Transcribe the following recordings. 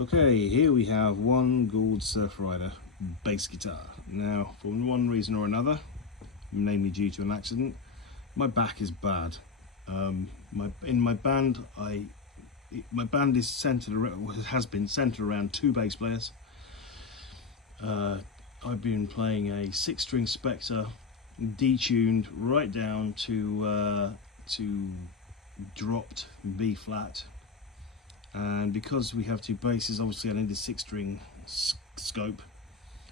Okay, here we have one Gould Surfrider bass guitar. Now, for one reason or another, namely due to an accident, my back is bad. In my band, my band is centered around, has been centered around two bass players. I've been playing a 6-string Spectre, detuned right down to dropped B flat. And because we have two basses, obviously I need a 6-string scope,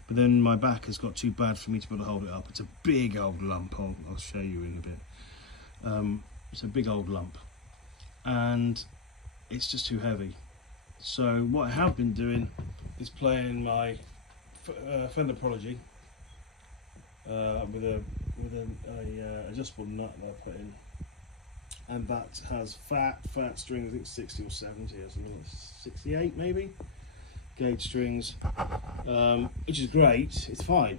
but then my back has got too bad for me to be able to hold it up. It's a big old lump. I'll show you in a bit. It's a big old lump and it's just too heavy. So what I have been doing is playing my Fender Prodigy with a adjustable nut that I put in, and that has fat strings. I think 60 or 70 or something, 68 maybe, gauge strings, which is great. It's fine,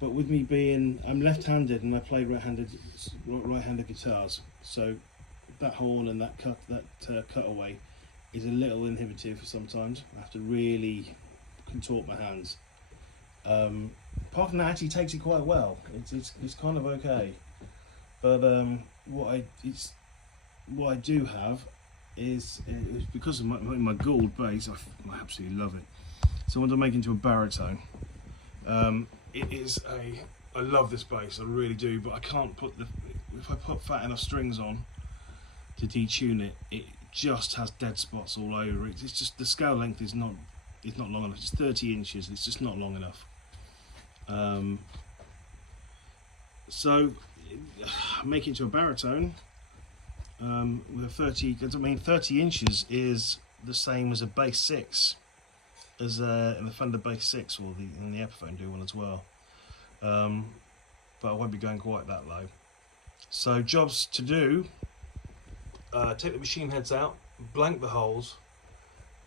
but with me being, I'm left-handed and I play right-handed guitars, so that horn and that cutaway is a little inhibitive sometimes. I have to really contort my hands. Apart from that, actually takes it quite well. It's kind of okay, but what I do have is because of my Gould bass, I absolutely love it. So I want to make it into a baritone. I love this bass, I really do, but I can't put if I put fat enough strings on to detune it, it just has dead spots all over it. It's just the scale length is not long enough. It's 30 inches. It's just not long enough. So make it to a baritone with a 30. I mean, 30 inches is the same as a bass 6, as in the Fender bass 6, or the Epiphone do one as well. But I won't be going quite that low. So jobs to do: take the machine heads out, blank the holes,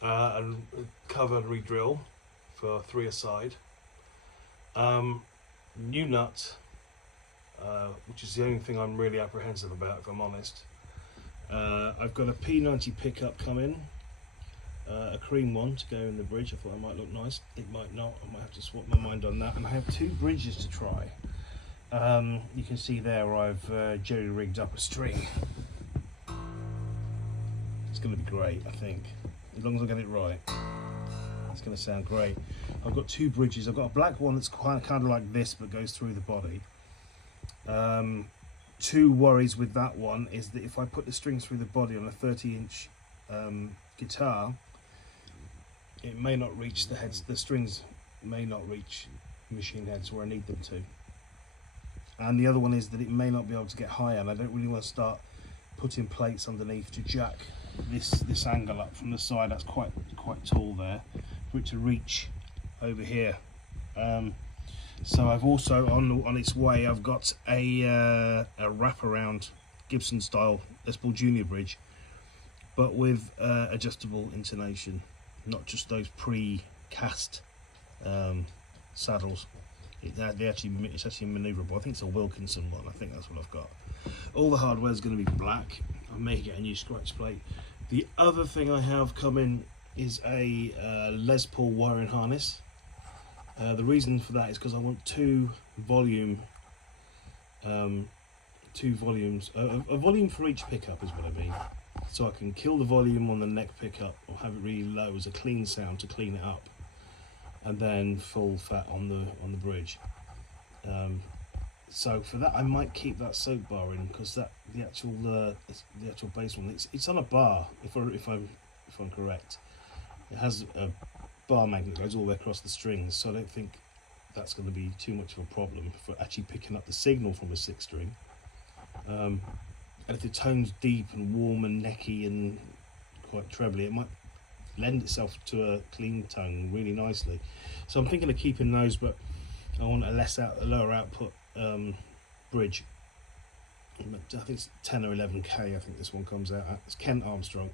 and cover and re-drill for 3 a side. New nut, which is the only thing I'm really apprehensive about, if I'm honest. I've got a P90 pickup coming, a cream one to go in the bridge. I thought it might look nice. It might not. I might have to swap my mind on that. And I have 2 bridges to try. You can see there where I've jerry rigged up a string. It's going to be great, I think, as long as I get it right. It's going to sound great. I've got 2 bridges. I've got a black one that's kind of like this, but goes through the body. 2 worries with that one is that if I put the strings through the body on a 30-inch guitar, it may not reach the heads. The strings may not reach machine heads where I need them to. And the other one is that it may not be able to get higher, and I don't really want to start putting plates underneath to jack this angle up from the side. That's quite tall there for it to reach over here. So I've also on its way, I've got a wraparound Gibson style Les Paul Junior bridge, but with adjustable intonation, not just those pre-cast saddles. It's actually manoeuvrable. I think it's a Wilkinson one. I think that's what I've got. All the hardware is going to be black. I may get a new scratch plate. The other thing I have coming is a Les Paul wiring harness. The reason for that is because I want 2 volumes. A volume for each pickup is what I mean. So I can kill the volume on the neck pickup, or have it really low as a clean sound to clean it up, and then full fat on the bridge. So for that, I might keep that soap bar in, because the actual bass one, it's on a bar. If I'm correct, it has a bar magnet that goes all the way across the strings, so I don't think that's going to be too much of a problem for actually picking up the signal from a 6-string. And if the tone's deep and warm and necky and quite trebly, it might lend itself to a clean tone really nicely. So I'm thinking of keeping those, but I want a lower output bridge. I think it's 10 or 11k. I think this one comes out at. It's Kent Armstrong.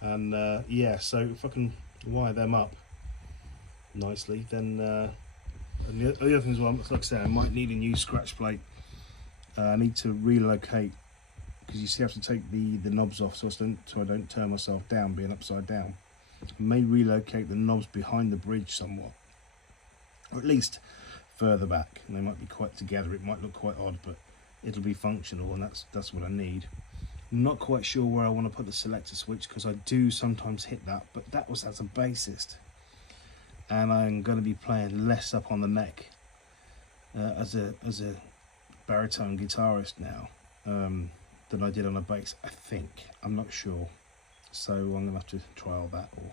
And yeah, so if I can wire them up nicely, then and the other thing as well, like I say, I might need a new scratch plate. I need to relocate, because you see I have to take the knobs off so I don't turn myself down being upside down. I may relocate the knobs behind the bridge somewhat, or at least further back. And they might be quite together. It might look quite odd, but it'll be functional, and that's what I need. I'm not quite sure where I want to put the selector switch, because I do sometimes hit that, but that was as a bassist, and I'm going to be playing less up on the neck as a baritone guitarist now than I did on a bass, I think. I'm not sure, so I'm going to have to trial that or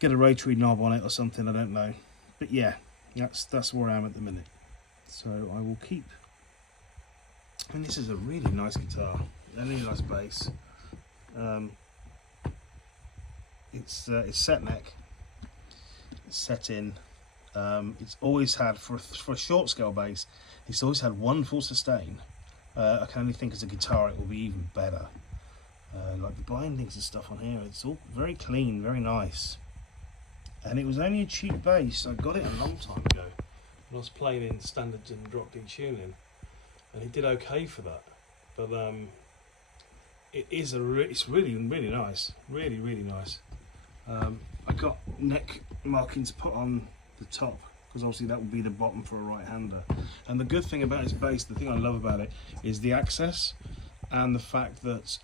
get a rotary knob on it or something, I don't know. But yeah, that's where I am at the minute, so I will keep. And this is a really nice guitar, a really nice bass. It's set neck, it's set in. It's always had, for a short scale bass, it's always had one full sustain. I can only think as a guitar it will be even better. Like the bindings and stuff on here, it's all very clean, very nice. And it was only a cheap bass. I got it a long time ago when I was playing in standard and drop D tuning, and it did okay for that. But it's really nice, really nice. I got neck markings put on the top, because obviously that would be the bottom for a right-hander. And the good thing about this bass, the thing I love about it, is the access and the fact that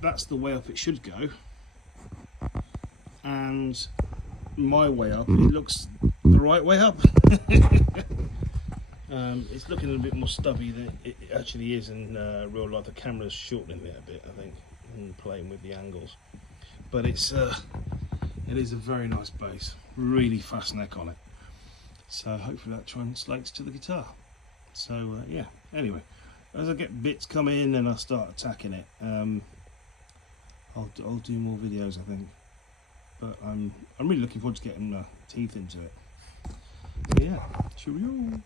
that's the way up it should go, and my way up, it looks the right way up. It's looking a little bit more stubby than it actually is in real life. The camera's shortening it a bit, I think, and playing with the angles. But it is a very nice bass, really fast neck on it. So hopefully that translates to the guitar. So yeah, anyway, as I get bits come in and I start attacking it, I'll do more videos, I think. But I'm really looking forward to getting my teeth into it. So yeah, cheerio.